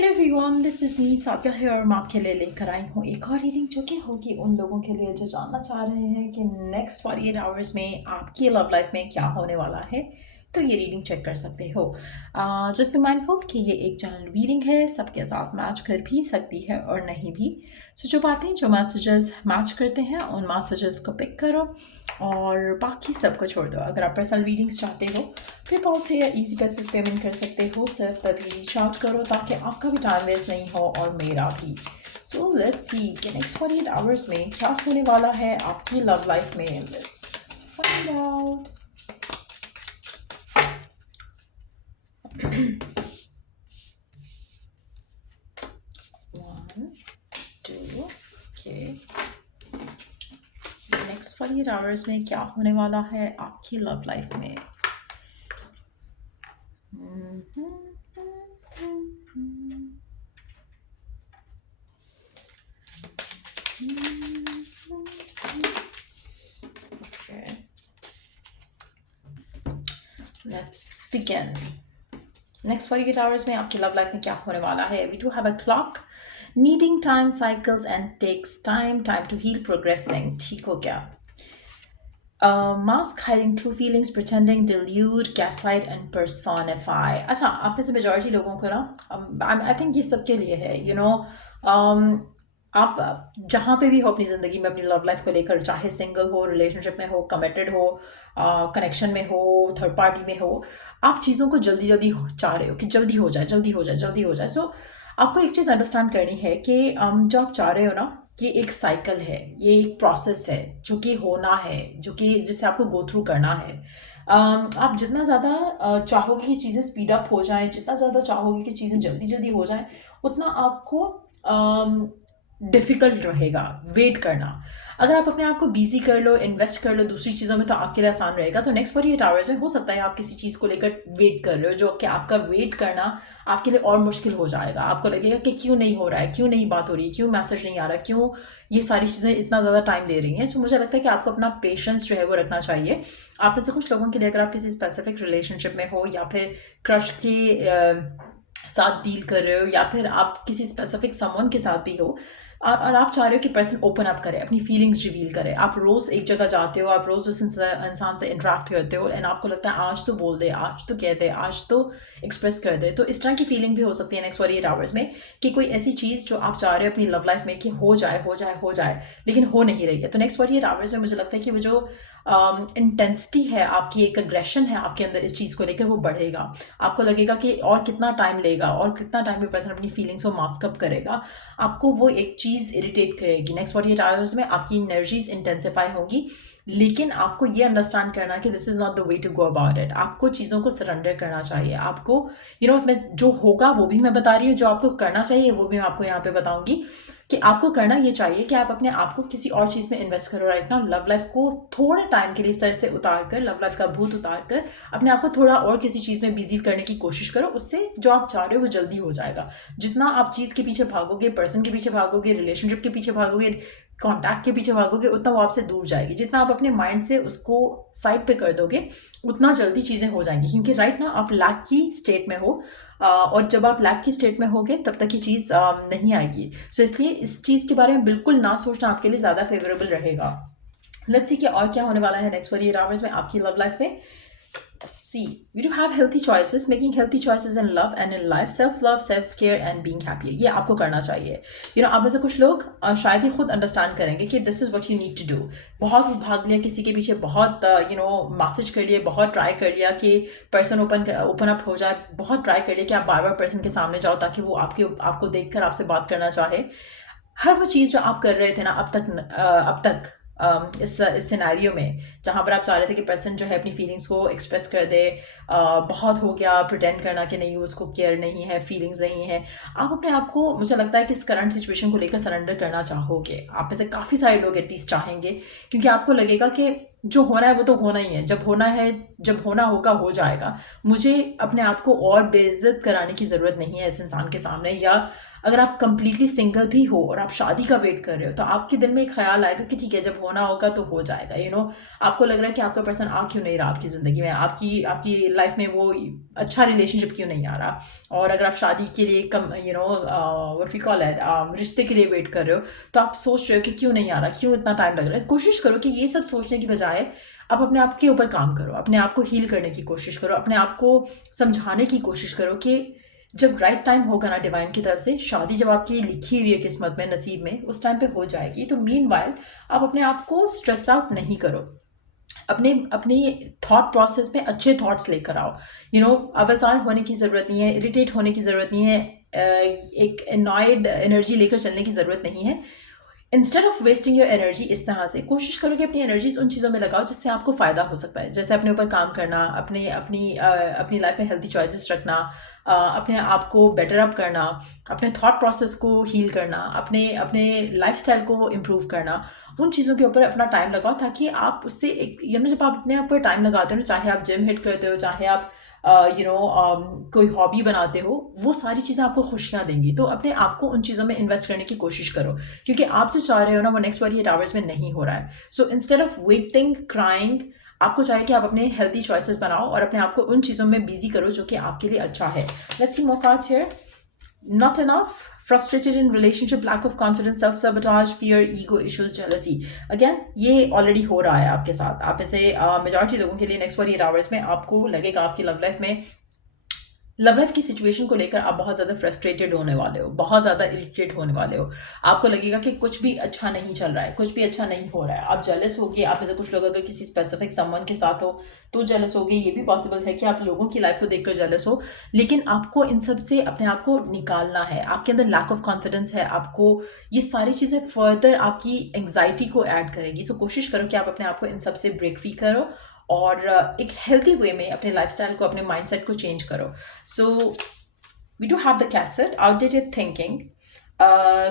Hello everyone, this is me Saikia है और मैं आपके लिए लेकर आई हूँ एक और रीडिंग जो कि होगी उन लोगों के लिए जो जानना चाह रहे हैं कि नेक्स्ट 48 आवर्स में आपकी लव लाइफ में क्या होने वाला है। तो ये रीडिंग चेक कर सकते हो। जस्ट बी माइंडफुल कि ये एक जनरल रीडिंग है, सबके साथ मैच कर भी सकती है और नहीं भी। सो जो बातें जो मैसेजेस मैच करते हैं उन मैसेजेस को पिक करो और बाकी सबको छोड़ दो। अगर आप पर्सनल रीडिंग्स चाहते हो पेपॉल से या इजी पैसे पेमेंट कर सकते हो, सिर्फ तभी रीच आउट करो ताकि आपका भी टाइम वेस्ट नहीं हो और मेरा भी। सो लेट्स सी कि नेक्स्ट 48 आवर्स में क्या होने वाला है आपकी लव लाइफ में। Let's find out. One two okay, next 48 hours में क्या होने वाला है आपकी लव लाइफ में। Okay. Let's begin. Next 48 hours में आपकी लव लाइफ में क्या होने वाला है। We do have a clock, needing time cycles and takes time to heal, progressing. ठीक हो गया। Mask, hiding true feelings, pretending, dilute, gaslight and personify. अच्छा, आप में से मेजॉरिटी लोगों को ना आई थिंक ये सबके लिए है। आप जहाँ पे भी हो अपनी ज़िंदगी में अपनी लव लाइफ को लेकर, चाहे सिंगल हो, रिलेशनशिप में हो, कमिटेड हो, कनेक्शन में हो, थर्ड पार्टी में हो, आप चीज़ों को जल्दी जल्दी चाह रहे हो कि जल्दी हो जाए, जल्दी हो जाए, जल्दी हो जाए। सो आपको एक चीज़ अंडरस्टैंड करनी है कि जो आप चाह रहे हो ना, ये एक साइकिल है, ये एक प्रोसेस है जो कि होना है, जो कि जिससे आपको गो थ्रू करना है। आप जितना ज़्यादा चाहोगे कि चीज़ें स्पीड अप हो जाएं, जितना ज़्यादा चाहोगे कि चीज़ें जल्दी जल्दी हो जाएं, उतना आपको डिफ़िकल्ट रहेगा वेट करना। अगर आप अपने आप को बिजी कर लो, इन्वेस्ट कर लो दूसरी चीज़ों में, तो आपके लिए आसान रहेगा। तो नेक्स्ट 48 आवर्स में हो सकता है आप किसी चीज़ को लेकर वेट कर रहे हो, जो कि आपका वेट करना आपके लिए और मुश्किल हो जाएगा। आपको लगेगा कि क्यों नहीं हो रहा है, क्यों नहीं बात हो रही है, क्यों मैसेज नहीं आ रहा, क्यों ये सारी चीज़ें इतना ज़्यादा टाइम ले रही हैं। तो मुझे लगता है कि आपको अपना पेशेंस जो है वो रखना चाहिए। आप में से कुछ लोगों के लिए, अगर आप किसी स्पेसिफिक रिलेशनशिप में हो या फिर क्रश के साथ डील कर रहे हो या फिर आप किसी स्पेसिफिक समवन के साथ भी हो, और आप चाह रहे हो कि पर्सन ओपन अप करे, अपनी फीलिंग्स रिवील करे। आप रोज़ एक जगह जाते हो, आप रोज़ उस इंसान से इंटरेक्ट करते हो एंड आपको लगता है आज तो बोल दे, आज तो कह दे, आज तो एक्सप्रेस कर दे। तो इस तरह की फीलिंग भी हो सकती है नेक्स्ट 48 आवर्स में कि कोई ऐसी चीज़ जो आप चाह रहे हो अपनी लव लाइफ में कि हो जाए हो जाए हो जाए, लेकिन हो नहीं रही है। तो नेक्स्ट 48 आवर्स में मुझे लगता है कि वो जो इंटेंसिटी है आपकी, एक अग्रेशन है आपके अंदर इस चीज़ को लेकर, वो बढ़ेगा। आपको लगेगा कि और कितना टाइम लेगा और कितना टाइम भी पर्सन अपनी फीलिंग्स को मास्कअप करेगा। आपको वो एक चीज़ इरिटेट करेगी। नेक्स्ट 48 आवर्स में आपकी एनर्जीज इंटेंसिफाई होगी, लेकिन आपको ये अंडरस्टैंड करना कि this is not the way to go about it. आपको चीज़ों को सरेंडर करना चाहिए। आपको मैं जो होगा वो भी मैं बता रही हूँ, जो आपको करना चाहिए वो भी मैं आपको यहाँ पे बताऊंगी। कि आपको करना ये चाहिए कि आप अपने आप को किसी और चीज़ में इन्वेस्ट करो राइट नाउ। लव लाइफ को थोड़े टाइम के लिए सर से उतार कर, लव लाइफ का भूत उतार कर अपने आप को थोड़ा और किसी चीज़ में बिजी करने की कोशिश करो। उससे जो आप चाह रहे हो वो जल्दी हो जाएगा। जितना आप चीज़ के पीछे भागोगे, पर्सन के पीछे भागोगे, रिलेशनशिप के पीछे भागोगे, कॉन्टैक्ट के पीछे भागोगे, उतना वो आपसे दूर जाएगी। जितना आप अपने माइंड से उसको साइड पे कर दोगे, उतना जल्दी चीज़ें हो जाएंगी। क्योंकि राइट ना आप लैक की स्टेट में हो, और जब आप लैक की स्टेट में होगे तब तक ये चीज़ नहीं आएगी। सो इसलिए इस चीज़ के बारे में बिल्कुल ना सोचना आपके लिए ज़्यादा फेवरेबल रहेगा। लेट्स सी कि और क्या होने वाला है नेक्स्ट 48 आवर्स में आपकी लव लाइफ में। See, we do have healthy choices, making healthy choices in love and in life, self-love, self-care and being happy. ये आपको करना चाहिए। आप में से कुछ लोग शायद ही खुद अंडरस्टैंड करेंगे कि this is what you need to do. बहुत भाग लिया किसी के पीछे, बहुत मैसेज कर लिए, बहुत ट्राई कर लिया कि पर्सन ओपन अप हो जाए, बहुत ट्राई कर लिया कि आप बार बार पर्सन के सामने जाओ ताकि वो आपको देखकर आपसे बात करना चाहे। हर वो चीज़ जो आप कर रहे थे ना अब तक इस सिनेरियो में, जहाँ पर आप चाह रहे थे कि पर्सन जो है अपनी फीलिंग्स को एक्सप्रेस कर दे, बहुत हो गया प्रिटेंड करना कि नहीं उसको केयर नहीं है, फीलिंग्स नहीं है। आप अपने आप को, मुझे लगता है कि इस करंट सिचुएशन को लेकर सरेंडर करना चाहोगे। आप में से काफ़ी सारे लोग एटलीस्ट चाहेंगे, क्योंकि आपको लगेगा कि जो होना है वो तो होना ही है, जब होना है, जब होना होगा हो जाएगा। मुझे अपने आप को और बेइज्जत कराने की ज़रूरत नहीं है इस इंसान के सामने, या अगर आप कंप्लीटली सिंगल भी हो और आप शादी का वेट कर रहे हो, तो आपके दिल में एक ख्याल आएगा कि ठीक है, जब होना होगा तो हो जाएगा। आपको लग रहा है कि आपका पर्सन आ क्यों नहीं रहा आपकी ज़िंदगी में, आपकी आपकी लाइफ में वो अच्छा रिलेशनशिप क्यों नहीं आ रहा। और अगर आप शादी के लिए कम व्हाट वी कॉल इट रिश्ते के लिए वेट कर रहे हो, तो आप सोच रहे हो कि क्यों नहीं आ रहा, क्यों इतना टाइम लग रहा है। कोशिश करो कि ये सब सोचने की बजाय आप अपने आप के ऊपर काम करो, अपने आप को हील करने की कोशिश करो, अपने आप को समझाने की कोशिश करो कि जब राइट टाइम होगा ना डिवाइन की तरफ से, शादी जब आपकी लिखी हुई है किस्मत में, नसीब में, उस टाइम पे हो जाएगी। तो मीनवाइल आप अपने आप को स्ट्रेस आउट नहीं करो, अपने अपने थॉट प्रोसेस में अच्छे थॉट्स लेकर आओ। अवसार होने की ज़रूरत नहीं है, इरिटेट होने की ज़रूरत नहीं है, एक एनॉयड एनर्जी लेकर चलने की ज़रूरत नहीं है। Instead of wasting your energy, इस तरह से कोशिश करो कि अपनी एनर्जीज उन चीज़ों में लगाओ जिससे आपको फ़ायदा हो सकता है। जैसे अपने ऊपर काम करना, अपनी लाइफ में हेल्थी चॉइसेस रखना, अपने आप को बेटर अप करना, अपने थॉट प्रोसेस को हील करना, अपने अपने लाइफस्टाइल को इम्प्रूव करना। उन चीज़ों के ऊपर अपना टाइम लगाओ, ताकि आप उससे जब आप अपने आप पर टाइम लगाते हो, चाहे आप जिम हिट करते हो, चाहे आप कोई हॉबी बनाते हो, वो सारी चीज़ें आपको खुशियाँ देंगी। तो अपने आप को उन चीज़ों में इन्वेस्ट करने की कोशिश करो, क्योंकि आप जो चाह रहे हो ना, वो नेक्स्ट 48 आवर्स में नहीं हो रहा है। So instead of waiting, crying, आपको चाहिए कि आप अपने हेल्थी चॉइसेस बनाओ और अपने आप को उन चीज़ों में बिजी करो जो कि आपके लिए अच्छा है। Let's see more cards here. Not enough, frustrated in relationship, lack of confidence, self-sabotage, fear, ego issues, jealousy. Again, ये ऑलरेडी हो रहा है आपके साथ। आप में से मेजॉरिटी लोगों के लिए नेक्स्ट 48 आवर्स में आपको लगेगा आपकी लव लाइफ की सिचुएशन को लेकर आप बहुत ज़्यादा फ्रस्ट्रेटेड होने वाले हो, बहुत ज़्यादा इरिटेट होने वाले हो। आपको लगेगा कि कुछ भी अच्छा नहीं चल रहा है, कुछ भी अच्छा नहीं हो रहा है। आप जेलस होगे। आप जैसे कुछ लोग अगर किसी स्पेसिफिक समवन के साथ हो तो जेलस होगे। ये भी पॉसिबल है कि आप लोगों की लाइफ को देखकर जेलस हो, लेकिन आपको इन सब से अपने आप को निकालना है। आपके अंदर लैक ऑफ कॉन्फिडेंस है, आपको ये सारी चीज़ें फर्दर आपकी एंग्जाइटी को ऐड करेगी। तो कोशिश करो कि आप अपने आप को इन सब से ब्रेक फ्री करो और एक हेल्थी वे में अपने लाइफस्टाइल को, अपने माइंडसेट को चेंज करो। So we do have the cassette outdated thinking,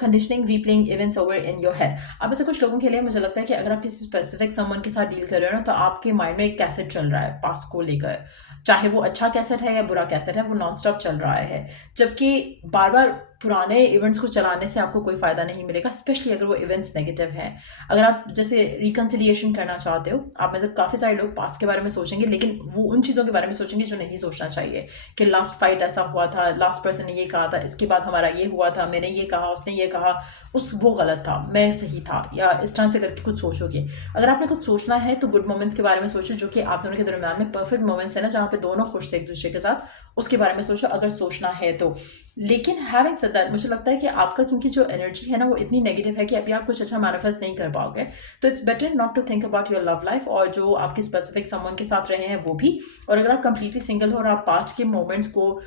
conditioning replaying events over in your head. अब ऐसे कुछ लोगों के लिए मुझे लगता है कि अगर आप किसी स्पेसिफिक समवन के साथ डील कर रहे हो ना, तो आपके माइंड में एक कैसेट चल रहा है पास्ट को लेकर, चाहे वो अच्छा कैसेट है या बुरा कैसेट है, वो नॉन स्टॉप चल रहा है। जबकि बार बार पुराने इवेंट्स को चलाने से आपको कोई फ़ायदा नहीं मिलेगा, स्पेशली अगर वो इवेंट्स नेगेटिव हैं। अगर आप जैसे रिकन्सिलिएशन करना चाहते हो, आप में से काफ़ी सारे लोग पास्ट के बारे में सोचेंगे, लेकिन वो उन चीज़ों के बारे में सोचेंगे जो नहीं सोचना चाहिए, कि लास्ट फाइट ऐसा हुआ था, लास्ट पर्सन ने ये कहा था, इसके बाद हमारा ये हुआ था, मैंने ये कहा, उसने ये कहा, वो गलत था, मैं सही था, या इस तरह से करके कुछ सोचोगे। अगर आपने कुछ सोचना है तो गुड मोमेंट्स के बारे में सोचो, जो कि आप दोनों के दरमियान में परफेक्ट मोमेंट्स है ना, जहाँ पे दोनों खुश थे एक दूसरे के साथ, उसके बारे में सोचो अगर सोचना है तो। लेकिन हैविंग सेड दैट, मुझे लगता है कि आपका क्योंकि जो एनर्जी है ना, वो इतनी नेगेटिव है कि अभी आप कुछ अच्छा मैनिफेस्ट नहीं कर पाओगे। तो it's better not to think about your love life, और जो आपके स्पेसिफिक समवन के साथ रहे हैं वो भी। और अगर आप कंप्लीटली सिंगल हो और आप पास्ट के मोमेंट्स को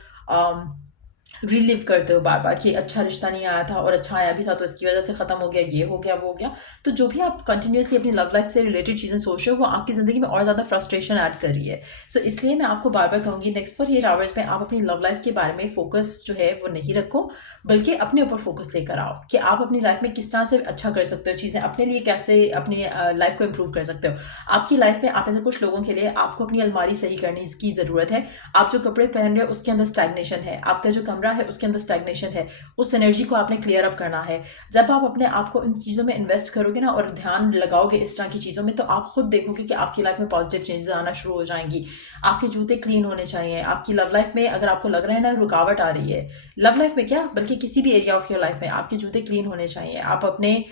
रिलीव करते हो बार बार कि अच्छा रिश्ता नहीं आया था और अच्छा आया भी था, तो इसकी वजह से ख़त्म हो गया, ये हो गया, वो हो गया, तो जो भी आप कंटिन्यूसली अपनी लव लाइफ से रिलेटेड चीज़ें सोच रहे हो, वो आपकी ज़िंदगी में और ज़्यादा फ्रस्ट्रेशन ऐड कर रही है। सो इसलिए मैं आपको बार बार कहूँगी, नेक्स्ट 48 आवर्स में आप अपनी लव लाइफ के बारे में फोकस जो है वो नहीं रखो, बल्कि अपने ऊपर फोकस लेकर आओ कि आप अपनी लाइफ में किस तरह से अच्छा कर सकते हो चीज़ें, अपने लिए कैसे अपनी लाइफ को इम्प्रूव कर सकते हो। आपकी लाइफ में आप ऐसे कुछ लोगों के लिए आपको अपनी अलमारी सही करने की ज़रूरत है। आप जो कपड़े पहन रहे हो उसके अंदर स्टैग्नेशन है, आपका जो कमरा है उसके अंदर स्टैग्नेशन है, उस एनर्जी को आपने क्लियर अप करना है। जब आप अपने आप को इन चीज़ों में इन्वेस्ट करोगे ना और ध्यान लगाओगे इस तरह की चीज़ों में, तो आप खुद देखोगे कि आपकी लाइफ में पॉजिटिव चेंजेस आना शुरू हो जाएंगी। आपके जूते क्लीन होने चाहिए। आपकी लव लाइफ में अगर आपको लग रहा है ना रुकावट आ रही है, लव लाइफ में क्या बल्कि किसी भी एरिया ऑफ योर लाइफ में आपके जूते क्लीन होने चाहिए। आप अपने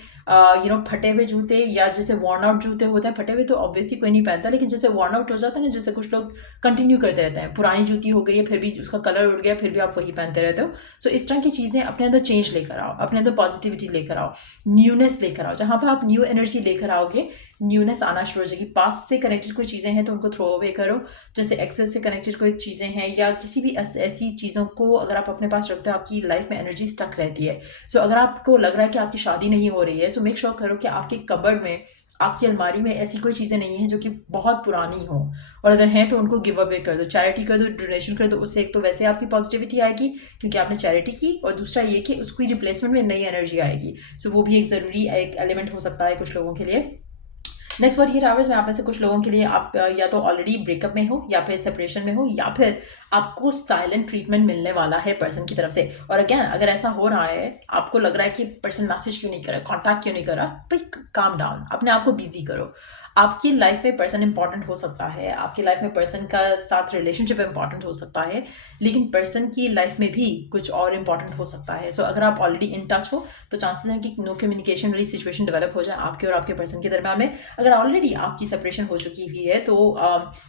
फटे हुए जूते, या जैसे वर्न आउट जूते होते हैं, फटे हुए तो ऑब्वियसली कोई नहीं पहनता, लेकिन जैसे वर्न आउट हो जाता है ना, जैसे कुछ लोग कंटिन्यू करते रहते हैं, पुरानी जूती हो गई है फिर भी उसका कलर उड़ गया, फिर भी आप वही पहनते रहते हो। सो इस तरह की चीज़ें अपने अंदर चेंज लेकर आओ, अपने अंदर पॉजिटिविटी लेकर आओ, न्यूनेस लेकर आओ। जहाँ पर आप न्यू एनर्जी लेकर आओगे, न्यूनेस आना शुरू हो जाएगी। पास्ट से कनेक्टेड कोई चीज़ें हैं तो उनको थ्रो अवे करो, जैसे एक्सेस से कनेक्टेड कोई चीज़ें हैं या किसी भी ऐसी चीज़ों को अगर आप अपने पास रखते हो, आपकी लाइफ में एनर्जी स्टक रहती है। सो अगर आपको लग रहा है कि आपकी शादी नहीं हो रही है, सो मेक श्योर करो कि आपके कबर्ड में, आपकी अलमारी में ऐसी कोई चीज़ें नहीं हैं जो कि बहुत पुरानी हो, और अगर हैं तो उनको गिव अवे कर दो, चैरिटी कर दो, डोनेशन कर दो। उससे एक तो वैसे आपकी पॉजिटिविटी आएगी क्योंकि आपने चैरिटी की, और दूसरा ये कि उसकी रिप्लेसमेंट में नई एनर्जी आएगी। सो वो भी एक ज़रूरी एक एलिमेंट हो सकता है कुछ लोगों के लिए। नेक्स्ट 48 आवर्स में आप में से कुछ लोगों के लिए आप या तो ऑलरेडी ब्रेकअप में हो, या फिर सेपरेशन में हो, या फिर आपको साइलेंट ट्रीटमेंट मिलने वाला है पर्सन की तरफ से। और अगेन अगर ऐसा हो रहा है, आपको लग रहा है कि पर्सन मैसेज क्यों नहीं कर रहा, कॉन्टैक्ट क्यों नहीं कर रहा, भाई काम डाउन, अपने आप को बिजी करो। आपकी लाइफ में पर्सन इंपॉर्टेंट हो सकता है, आपकी लाइफ में पर्सन का साथ रिलेशनशिप इंपॉर्टेंट हो सकता है, लेकिन पर्सन की लाइफ में भी कुछ और इंपॉर्टेंट हो सकता है। सो अगर आप ऑलरेडी इन टच हो तो चांसेस हैं कि नो कम्युनिकेशन वाली सिचुएशन डेवलप हो जाए आपके और आपके पर्सन के दरम्यान में। अगर ऑलरेडी आपकी सेपरेशन हो चुकी हुई है तो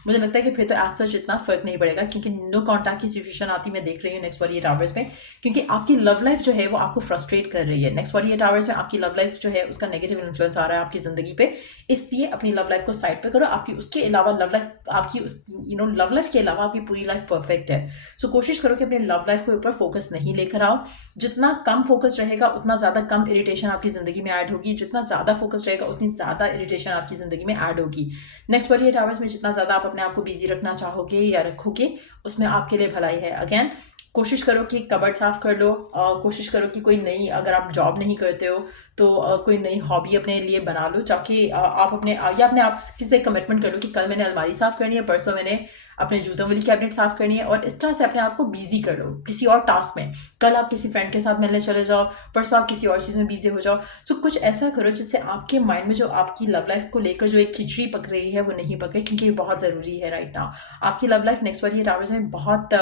मुझे लगता है कि फिर तो एज सच इतना फर्क नहीं पड़ेगा, क्योंकि नो कॉन्टैक्ट की सिचुएशन आती मैं देख रही हूँ नेक्स्ट 48 आवर्स में, क्योंकि आपकी लव लाइफ जो है वो आपको फ्रस्ट्रेट कर रही है। नेक्स्ट 48 आवर्स में आपकी लव लाइफ जो है उसका नेगेटिव इन्फ्लुएंस आ रहा है आपकी जिंदगी पे, इसलिए अपनी लव लाइफ को साइड पे करो। आपकी उसके अलावा लव लाइफ, आपकी उस लव लाइफ के अलावा आपकी पूरी लाइफ परफेक्ट है। सो कोशिश करो कि अपने लव लाइफ के ऊपर फोकस नहीं लेकर आओ। जितना कम फोकस रहेगा उतना ज़्यादा कम इरिटेशन आपकी ज़िंदगी में ऐड होगी, जितना ज़्यादा फोकस रहेगा उतनी ज़्यादा इरिटेशन आपकी ज़िंदगी में ऐड होगी। नेक्स्ट 48 आवर्स में जितना ज़्यादा आप अपने आप को बिजी रखना चाहोगे या रखोगे उसमें आपके लिए भलाई है। अगेन कोशिश करो कि कबर्ड साफ कर लो, कोशिश करो कि कोई नई, अगर आप जॉब नहीं करते हो तो कोई नई हॉबी अपने लिए बना लो, ताकि आप अपने या अपने आप से कमिटमेंट कर लो कि कल मैंने अलमारी साफ़ करनी है, परसों मैंने अपने जूतों वाली कैबिनेट साफ़ करनी है, और इस तरह से अपने आप को बिजी कर लो किसी और टास्क में। कल आप किसी फ्रेंड के साथ मिलने चले जाओ, परसों आप किसी और चीज़ में बिजी हो जाओ। सो कुछ ऐसा करो जिससे आपके माइंड में जो आपकी लव लाइफ को लेकर जो एक खिचड़ी पक रही है वो नहीं पके, क्योंकि ये बहुत ज़रूरी है राइट नाउ। आपकी लव लाइफ नेक्स्ट 48 आवर्स में बहुत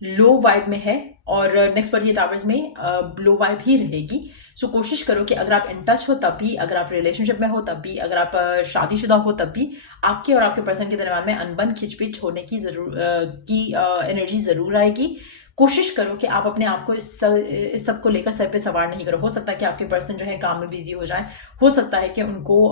लो वाइब में है, और नेक्स्ट 48 आवर्स में लो वाइब ही रहेगी। सो कोशिश करो कि अगर आप इन टच हो तब भी, अगर आप रिलेशनशिप में हो तब भी, अगर आप शादीशुदा हो तब भी, आपके और आपके पर्सन के दरम्यान में अनबन खिचपिच होने की एनर्जी ज़रूर आएगी। कोशिश करो कि आप अपने आप को इस सब को लेकर सर पे सवार नहीं करो। हो सकता है कि आपके पर्सन जो है काम में बिजी हो जाए, हो सकता है कि उनको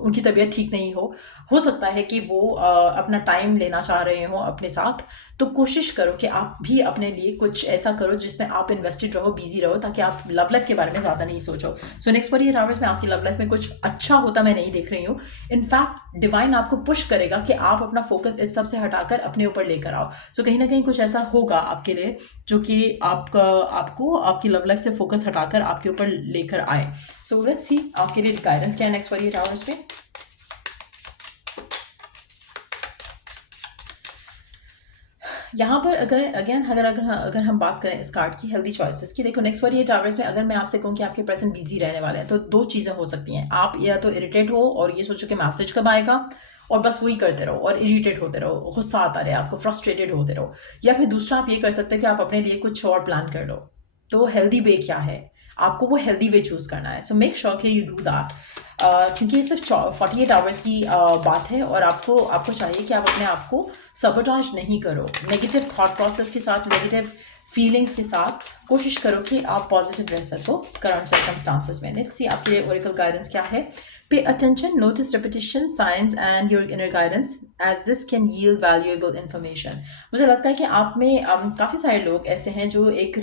उनकी तबीयत ठीक नहीं हो सकता है कि वो अपना टाइम लेना चाह रहे हो अपने साथ। तो कोशिश करो कि आप भी अपने लिए कुछ ऐसा करो जिसमें आप इन्वेस्टेड रहो, बिजी रहो, ताकि आप लव लाइफ के बारे में ज़्यादा नहीं सोचो। सो नेक्स्ट 48 आवर्स में आपकी लव लाइफ में कुछ अच्छा होता मैं नहीं देख रही हूँ। इनफैक्ट डिवाइन आपको पुश करेगा कि आप अपना फोकस इस सब से हटाकर अपने ऊपर लेकर आओ। सो कहीं ना कहीं कुछ ऐसा होगा आपके लिए जो कि आपको आपकी लव लाइफ से फोकस हटाकर आपके ऊपर लेकर आए। सो लेट्स सी आपके लिए गाइडेंस क्या है नेक्स्ट 48 आवर्स पे। यहाँ पर अगर हम बात करें इस कार्ड की हेल्दी चॉइसेस की, देखो नेक्स्ट 48 आवर्स में अगर मैं आपसे कहूँ कि आपके पर्सन बिजी रहने वाले हैं तो दो चीज़ें हो सकती हैं। आप या तो इरिटेट हो और ये सोचो कि मैसेज कब आएगा और बस वही करते रहो और इरिटेट होते रहो, गुस्सा आता रहे आपको, फ्रस्ट्रेटेड होते रहो। या फिर दूसरा आप ये कर सकते हो कि आप अपने लिए कुछ और प्लान कर लो। तो हेल्दी वे क्या है, आपको वो हेल्दी वे चूज़ करना है। सो मेक श्योर कि यू डू दैट, क्योंकि ये सिर्फ 48 आवर्स की बात है, और आपको चाहिए कि आप अपने आप को सबोटाज नहीं करो नेगेटिव थॉट प्रोसेस के साथ, नेगेटिव फीलिंग्स के साथ। कोशिश करो कि आप पॉजिटिव रह सको करंट सर्कमस्टांसेस में। लेट्स सी आपके ओरेकल गाइडेंस क्या है। Pay attention, notice repetition, signs and your inner guidance as this can yield valuable information. मुझे लगता है कि आप में काफ़ी सारे लोग ऐसे हैं जो एक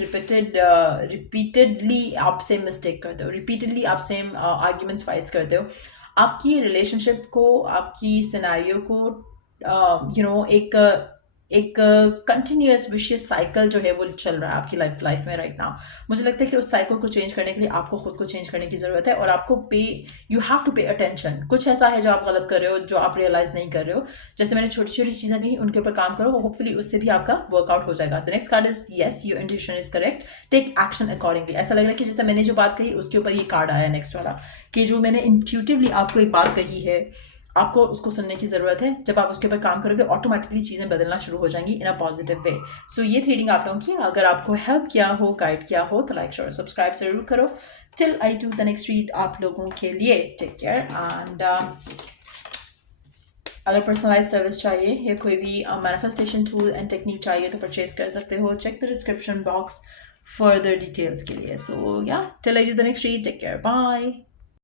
रिपीटेडली आपसे मिस्टेक करते हो, रिपीटेडली आपसे आर्ग्यूमेंट्स फाइट्स करते हो। आपकी रिलेशनशिप को, आपकी सिनेरियो को एक कंटिन्यूअस विशियस साइकिल जो है वो चल रहा है आपकी लाइफ में राइट नाउ। मुझे लगता है कि उस साइकिल को चेंज करने के लिए आपको खुद को चेंज करने की ज़रूरत है, और आपको you have to pay attention. कुछ ऐसा है जो आप गलत कर रहे हो, जो आप रियलाइज़ नहीं कर रहे हो। जैसे मैंने छोटी छोटी चीज़ें कही, उनके ऊपर काम करो, होपफुली उससे भी आपका वर्कआउट हो जाएगा। The next card is yes, your intuition is correct, take action accordingly. ऐसा लग रहा है कि जैसे मैंने जो बात कही उसके ऊपर ये कार्ड आया नेक्स्ट वाला, कि जो मैंने इंट्यूटिवली आपको एक बात कही है, आपको उसको सुनने की ज़रूरत है। जब आप उसके ऊपर काम करोगे ऑटोमेटिकली चीज़ें बदलना शुरू हो जाएंगी इन अ पॉजिटिव वे। सो ये रीडिंग आप लोगों की अगर आपको हेल्प किया हो, गाइड किया हो, तो लाइक शेयर सब्सक्राइब ज़रूर करो। Till I do the next read आप लोगों के लिए टेक केयर, एंड अगर पर्सनलाइज सर्विस चाहिए या कोई भी मैनिफेस्टेशन टूल एंड टेक्निक चाहिए तो परचेज कर सकते हो। Check the description box further details के लिए। So yeah till I do the next read, take care, bye.